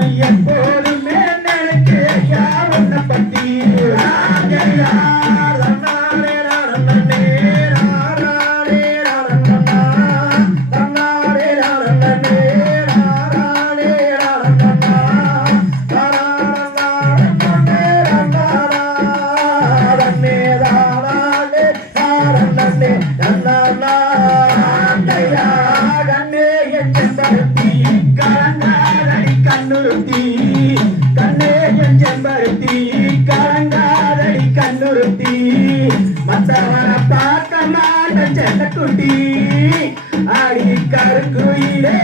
ஐயப்போ குட்டி அடி கருக்குயிலே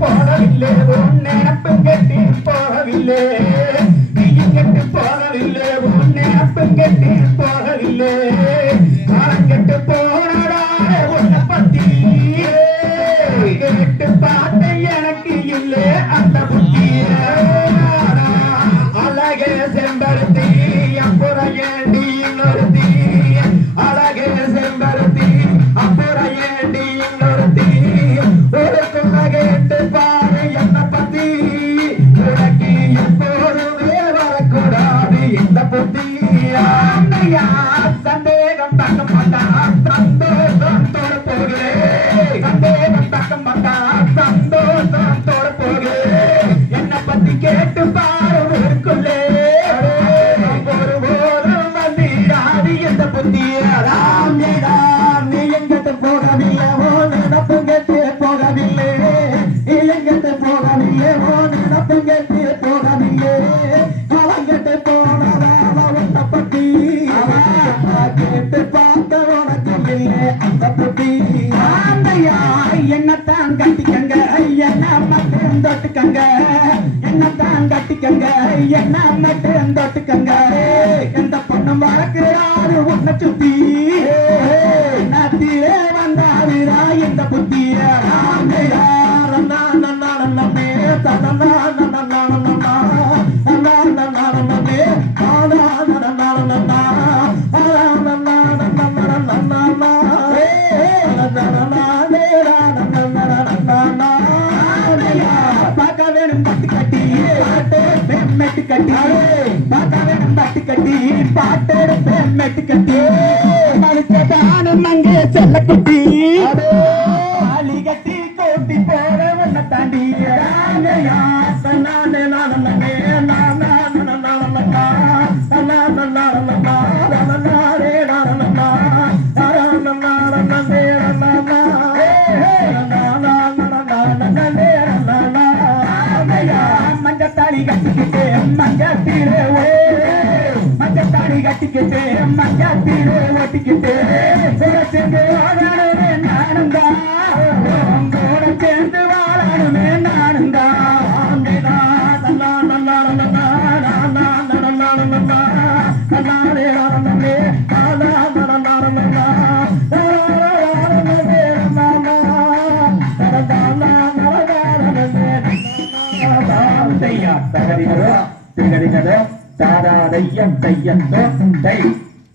போகவில்லை. உன் நினப்பு கட்டி போகவில்லை நீ கட்டி போகவில்லை உன் நினப்பு கட்டி போகவில்லை புத்தி ஆண்டையா சந்தேகம் பக்கம் வந்தா சந்தோஷம் தோடு போகிறே சந்தேகம் பக்கம் அந்த புட்டி ஆந்தையா என்னத்தான் கட்டிக்கங்க என்ன மட்டும் தொட்டுக்கங்க. என்னத்தான் கட்டிக்கங்க என்ன மட்டும் தொட்டுக்கங்க. எந்த பொண்ணும் வளர்க்கிறாரு உன்னை சுத்தி. வேணும் பட்டு கட்டி பாட்டு மெட்டு கட்டி பார்த்தா நம்ம பட்டு கட்டி பாட்டு மெட்டு கட்டி மனுஷதானும் அங்கே செல்ல குட்டி கட்டிக்கிட்டு மஞ்சத்தீரே ஓ மஞ்சத்தாடி கட்டிக்கிட்டு மஞ்சத்தீரே ஓட்டிக்கிட்டு. கூட சேர்ந்து வாழணுமே நானுந்தா கூட சேர்ந்து வாழணுமே தகதிகளோ திகதிகளோ தாராதையம் தையந்தோ தை